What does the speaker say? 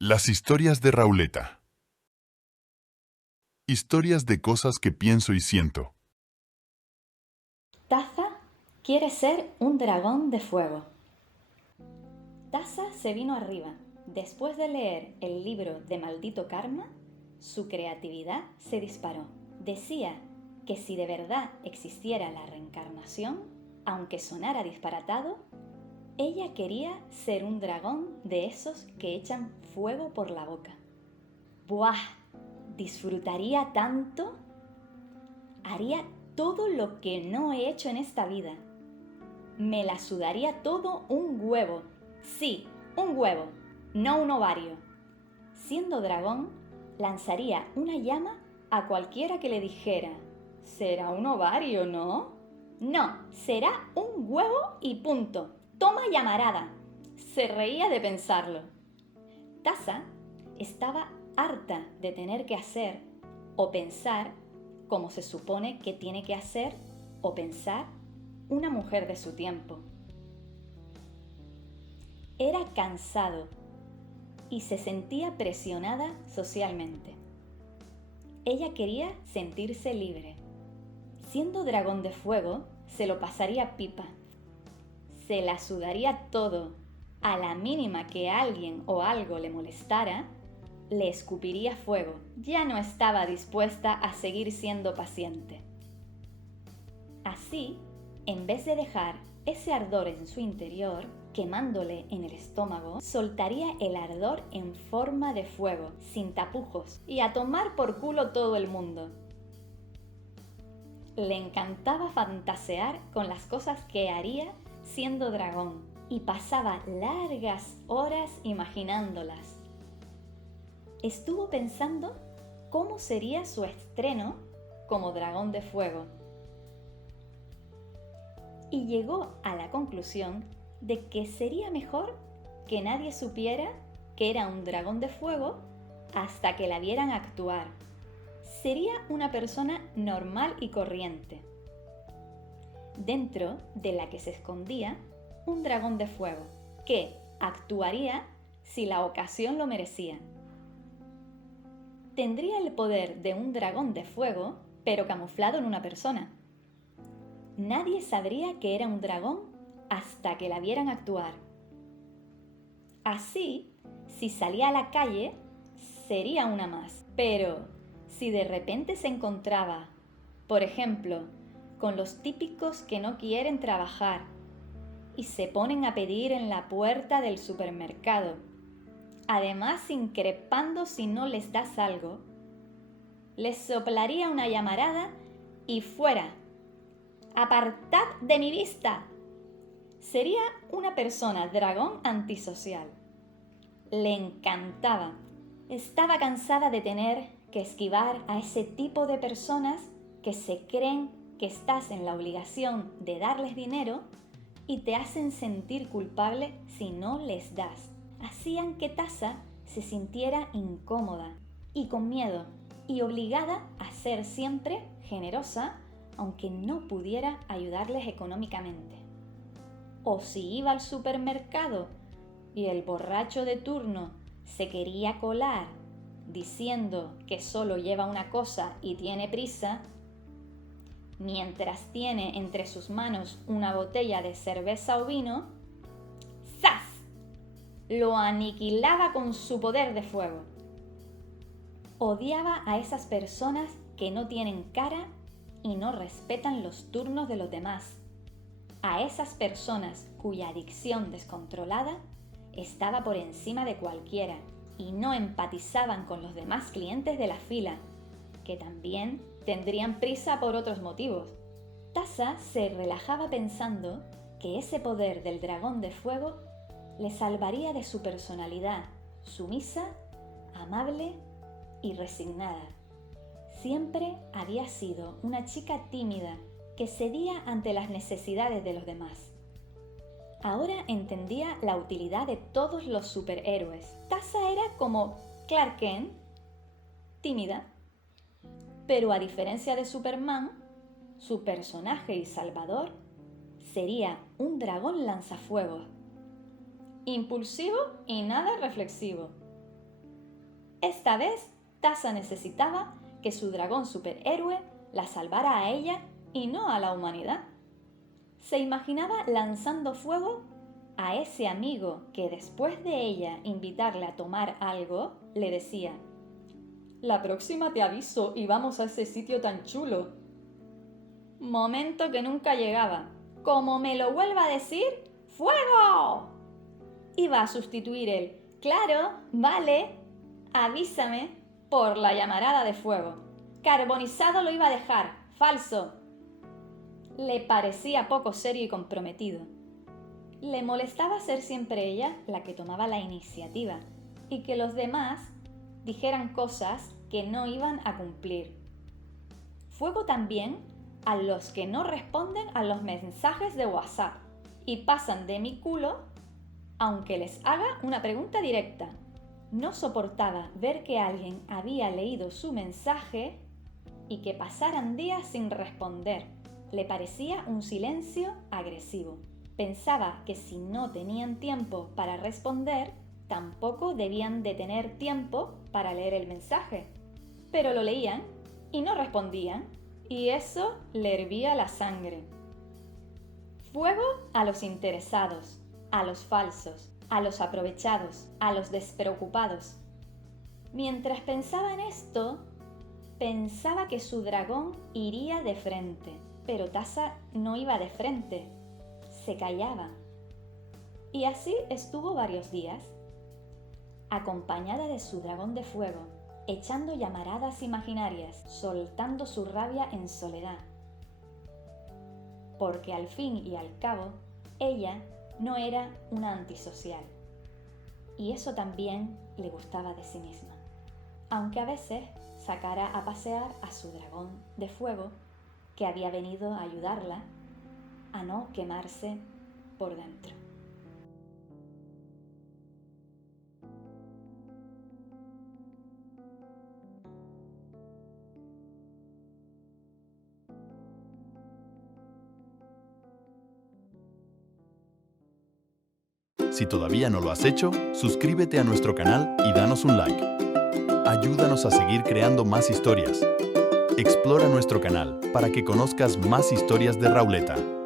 Las historias de Rauleta. Historias de cosas que pienso y siento. Taza quiere ser un dragón de fuego. Taza se vino arriba. Después de leer el libro de Maldito Karma, su creatividad se disparó. Decía que si de verdad existiera la reencarnación, aunque sonara disparatado, ella quería ser un dragón de esos que echan fuego por la boca. ¡Buah! Disfrutaría tanto. Haría todo lo que no he hecho en esta vida. Me la sudaría todo un huevo. Sí, un huevo, no un ovario. Siendo dragón, lanzaría una llama a cualquiera que le dijera: será un ovario, ¿no? No, será un huevo y punto. Toma llamarada. Se reía de pensarlo. Taza estaba harta de tener que hacer o pensar como se supone que tiene que hacer o pensar una mujer de su tiempo. Era cansado y se sentía presionada socialmente. Ella quería sentirse libre. Siendo dragón de fuego, se lo pasaría pipa. Se la sudaría todo. A la mínima que alguien o algo le molestara, le escupiría fuego. Ya no estaba dispuesta a seguir siendo paciente. Así, en vez de dejar ese ardor en su interior, quemándole en el estómago, soltaría el ardor en forma de fuego, sin tapujos, y a tomar por culo todo el mundo. Le encantaba fantasear con las cosas que haría siendo dragón, y pasaba largas horas imaginándolas. Estuvo pensando cómo sería su estreno como dragón de fuego. Y llegó a la conclusión de que sería mejor que nadie supiera que era un dragón de fuego hasta que la vieran actuar. Sería una persona normal y corriente, dentro de la que se escondía un dragón de fuego, que actuaría si la ocasión lo merecía. Tendría el poder de un dragón de fuego, pero camuflado en una persona. Nadie sabría que era un dragón hasta que la vieran actuar. Así, si salía a la calle, sería una más. Pero si de repente se encontraba, por ejemplo, con los típicos que no quieren trabajar y se ponen a pedir en la puerta del supermercado, además increpando si no les das algo, les soplaría una llamarada y fuera. ¡Apartad de mi vista! Sería una persona dragón antisocial. Le encantaba. Estaba cansada de tener que esquivar a ese tipo de personas que se creen que estás en la obligación de darles dinero y te hacen sentir culpable si no les das. Hacían que Taza se sintiera incómoda y con miedo y obligada a ser siempre generosa, aunque no pudiera ayudarles económicamente. O si iba al supermercado y el borracho de turno se quería colar diciendo que solo lleva una cosa y tiene prisa, mientras tiene entre sus manos una botella de cerveza o vino, ¡zas!, lo aniquilaba con su poder de fuego. Odiaba a esas personas que no tienen cara y no respetan los turnos de los demás. A esas personas cuya adicción descontrolada estaba por encima de cualquiera y no empatizaban con los demás clientes de la fila, que también tendrían prisa por otros motivos. Taza se relajaba pensando que ese poder del dragón de fuego le salvaría de su personalidad sumisa, amable y resignada. Siempre había sido una chica tímida que cedía ante las necesidades de los demás. Ahora entendía la utilidad de todos los superhéroes. Taza era como Clark Kent, tímida, pero a diferencia de Superman, su personaje y salvador sería un dragón lanzafuegos, impulsivo y nada reflexivo. Esta vez, Tasa necesitaba que su dragón superhéroe la salvara a ella y no a la humanidad. Se imaginaba lanzando fuego a ese amigo que después de ella invitarle a tomar algo, le decía: «La próxima te aviso y vamos a ese sitio tan chulo». Momento que nunca llegaba. «Como me lo vuelva a decir, ¡fuego!». Iba a sustituir el «claro, vale, avísame» por la llamarada de fuego. Carbonizado lo iba a dejar, falso. Le parecía poco serio y comprometido. Le molestaba ser siempre ella la que tomaba la iniciativa y que los demás dijeran cosas que no iban a cumplir. Fuego también a los que no responden a los mensajes de WhatsApp y pasan de mi culo aunque les haga una pregunta directa. No soportaba ver que alguien había leído su mensaje y que pasaran días sin responder. Le parecía un silencio agresivo. Pensaba que si no tenían tiempo para responder, tampoco debían de tener tiempo para leer el mensaje. Pero lo leían y no respondían, y eso le hervía la sangre. Fuego a los interesados, a los falsos, a los aprovechados, a los despreocupados. Mientras pensaba en esto, pensaba que su dragón iría de frente, pero Tasa no iba de frente, se callaba. Y así estuvo varios días, acompañada de su dragón de fuego, echando llamaradas imaginarias, soltando su rabia en soledad. Porque al fin y al cabo, ella no era una antisocial. Y eso también le gustaba de sí misma. Aunque a veces sacara a pasear a su dragón de fuego, que había venido a ayudarla a no quemarse por dentro. Si todavía no lo has hecho, suscríbete a nuestro canal y danos un like. Ayúdanos a seguir creando más historias. Explora nuestro canal para que conozcas más historias de Rauleta.